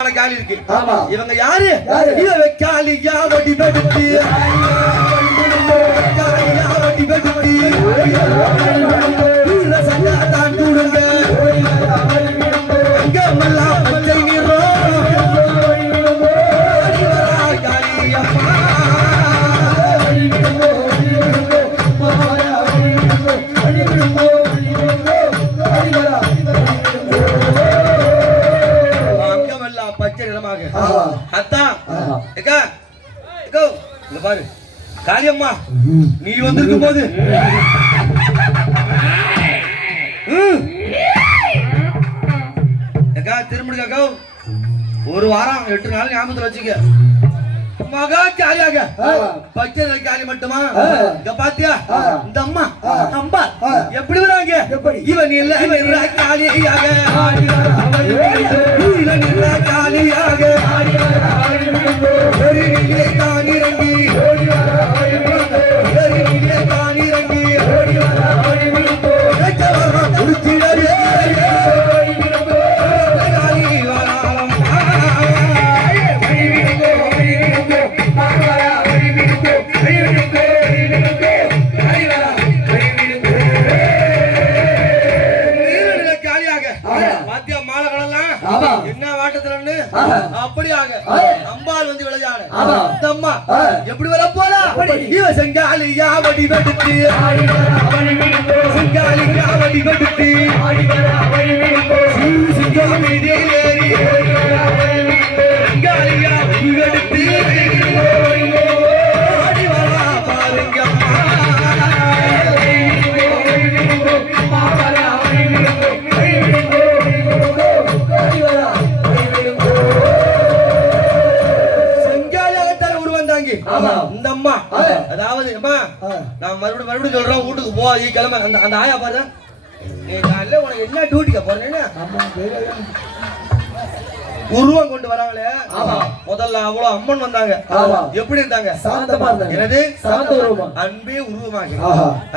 காலி இருக்கு. இவங்க யாரு? இவ காலியா வடி வெடுத்தி காலியா வடி வெடுத்தி இந்த சண்டா தான் கூடுங்க அங்க மல்லா பச்சை நீரோ காளியம்மா பாரு காளியம்மா நீ வந்திருக்கும் போது திரும்பிடுக்கா ஒரு வாரம் 8 நாள் ஞாபகத்தில் வச்சுக்க மகா காலியாக பச்சை காலி மட்டுமா இங்க பாத்தியா இந்த அம்மா அம்பா எப்படி வராங்க இவன் இல்ல காலியாக காலியாக அப்படியாக அம்பாள் வந்து விளையாடு அம்மா எப்படி வர போறா இவ செங்காலியா வடி வெடுத்து செங்காலியா வடி வெடுத்து செங்காலியா வடி வெடுத்து ஆடி வரா பாருங்க இந்த அம்மா அதாவது நான் மறுபடியும் சொல்றேன் வீட்டுக்கு போ கிளம்ப அந்த ஆயா பாரு நீ காலையில உனக்கு என்ன டியூட்டிக்க போறேன்னு உருவம் கொண்டு வராங்களே முதல்ல அவ்வளவு அம்மன் வந்தாங்க எப்படி இருந்தாங்க எனது சாந்த உருவம் அன்பே உருவமாக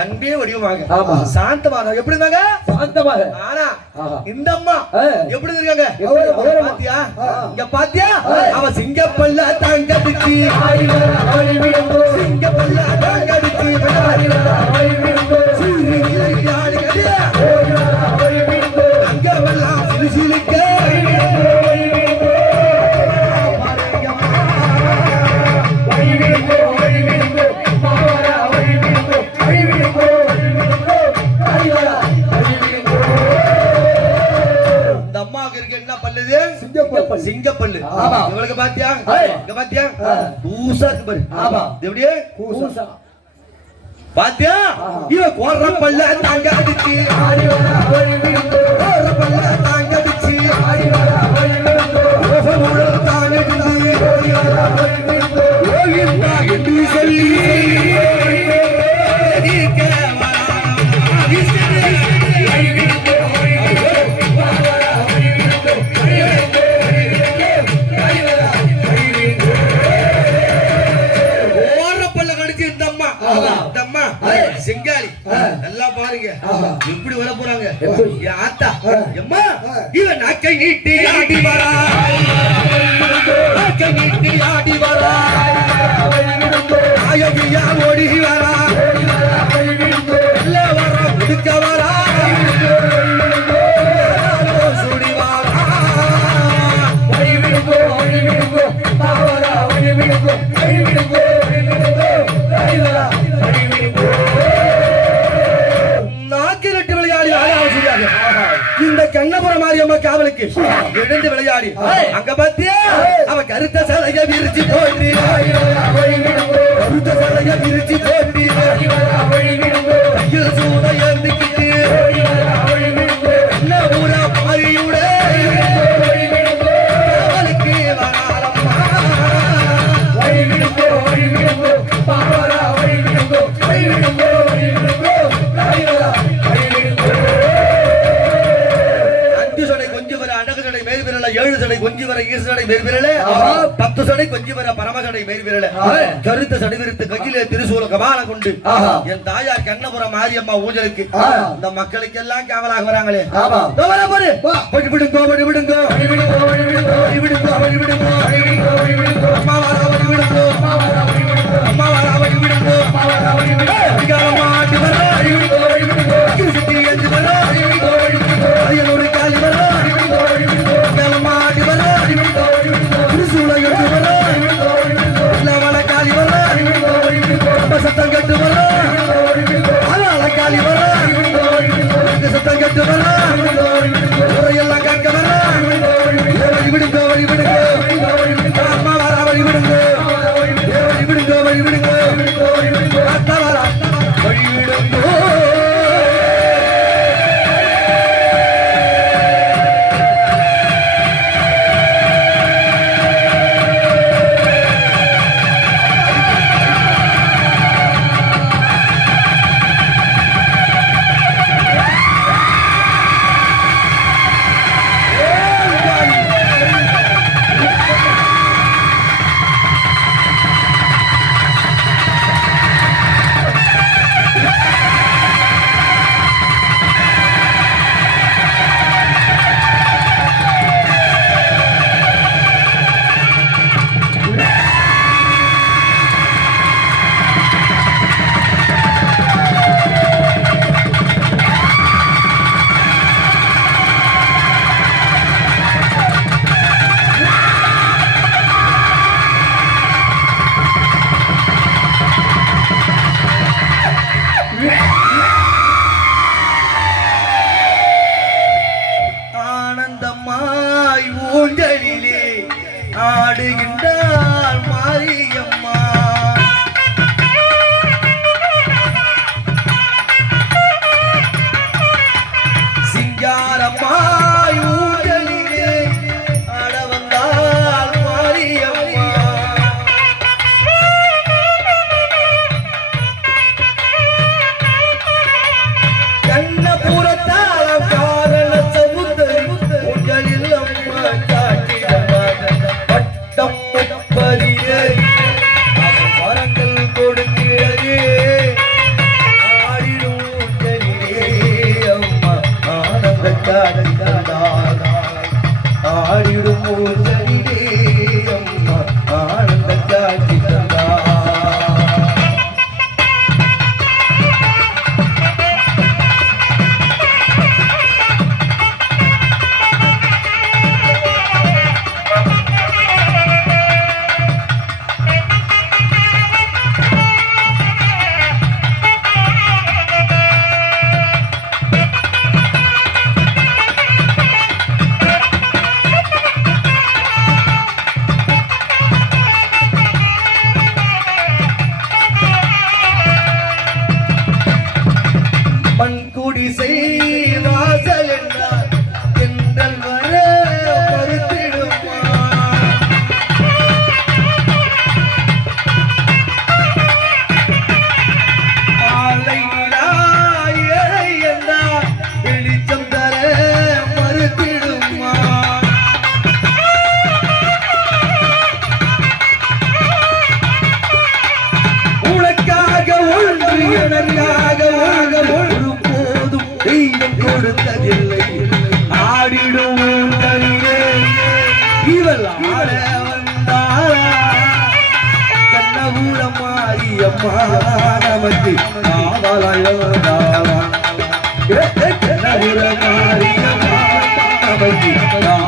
அன்பே வடிவமாக சாந்தமாக எப்படி இருந்தாங்க சாந்தமாக ஆனா இந்த அம்மா எப்படி இருக்காங்க பாத்தியா இங்க பாத்தியா அவ சிங்கப்பல்ல தாங்கடிச்சு சிங்கப்பல்ல தாங்கடிச்சு அங்கமெல்லாம் சிலுசிலுக்க சிங்கப்பல்லு இவளுக்கு பாத்தியா இங்க பாத்தியா பூசா இருக்கு பாரு எப்படியே பூசா பாத்தியா இவ கோர பல்ல தாங்க அடிச்சு கோர பல்ல தாங்க அடிச்சு என்று சொல்லி செங்காலி நல்லா பாருங்க எப்படி வர போறாங்க ஆத்தா எம்மா இவன் நாக்கை நீட்டி ஆடி வரா நாக்கை நீட்டி ஆடி வரா ஆயகியா ஓடி வரா எல்லா வரா குடுக்க வரா சுடி வரா இந்த கண்ணபுரம் மாரியம்மா காவலுக்கு எழுந்து விளையாடி அங்க பாத்தியா அவ கருத்த சலைய விரிச்சு போட்டு கருத்த சலைய விரிச்சு போட்டு சூட ஏந்திக்கிட்டு என்ன ஊரா மாரியுட காவலுக்கு வராளம்மா கொஞ்சி வர ஈசடை மேல் விரலே 10 சடை கொஞ்சி வர பரமசடை மேல் விரலே கருத்த சடை விரித்து கையிலே திரிசூல கபால கொண்டு என் தாயார் கண்ணபுரம் மாரியம்மா ஊஞ்சலுக்கு இந்த மக்களுக்கு எல்லாம் காவலாக வராங்களே வழி விடுங்க வழி விடுங்க வழி விடுங்க வழி விடுங்க வழி விடுங்க வழி விடுங்க வழி விடுங்க அம்மா வாரா வழி விடுங்க அம்மா வாரா வழி விடுங்க அம்மா வாரா வழி விடுங்க அதிகாரமா ஆடி வர வழி விடுங்க வழி விடுங்க கிருஷ்ணி என்று வர வழி விடுங்க வழி விடுங்க அரியலூர் காலி வர வழி விடுங்க வழி விடுங்க அதிகாரமா ஆடி வர வழி விடுங்க வழி விடுங்க திருசூல என்று வர வழி விடுங்க வழி விடுங்க இல்லவள காலி வர வழி விடுங்க வழி விடுங்க சத்தம் கட்டு வர வழி விடுங்க வழி விடுங்க அலால காலி வர வழி விடுங்க வழி விடுங்க சத்தம் கட்டு வர வழி விடுங்க வழி விடுங்க எல்லாம் கேட்க வர வழி விடுங்க வழி விடுங்க அம்மா வர வழி விடுங்க வழி விடுங்க வழி விடுங்க அத்தா வர வழி விடுங்க நமக்கு காவலாய்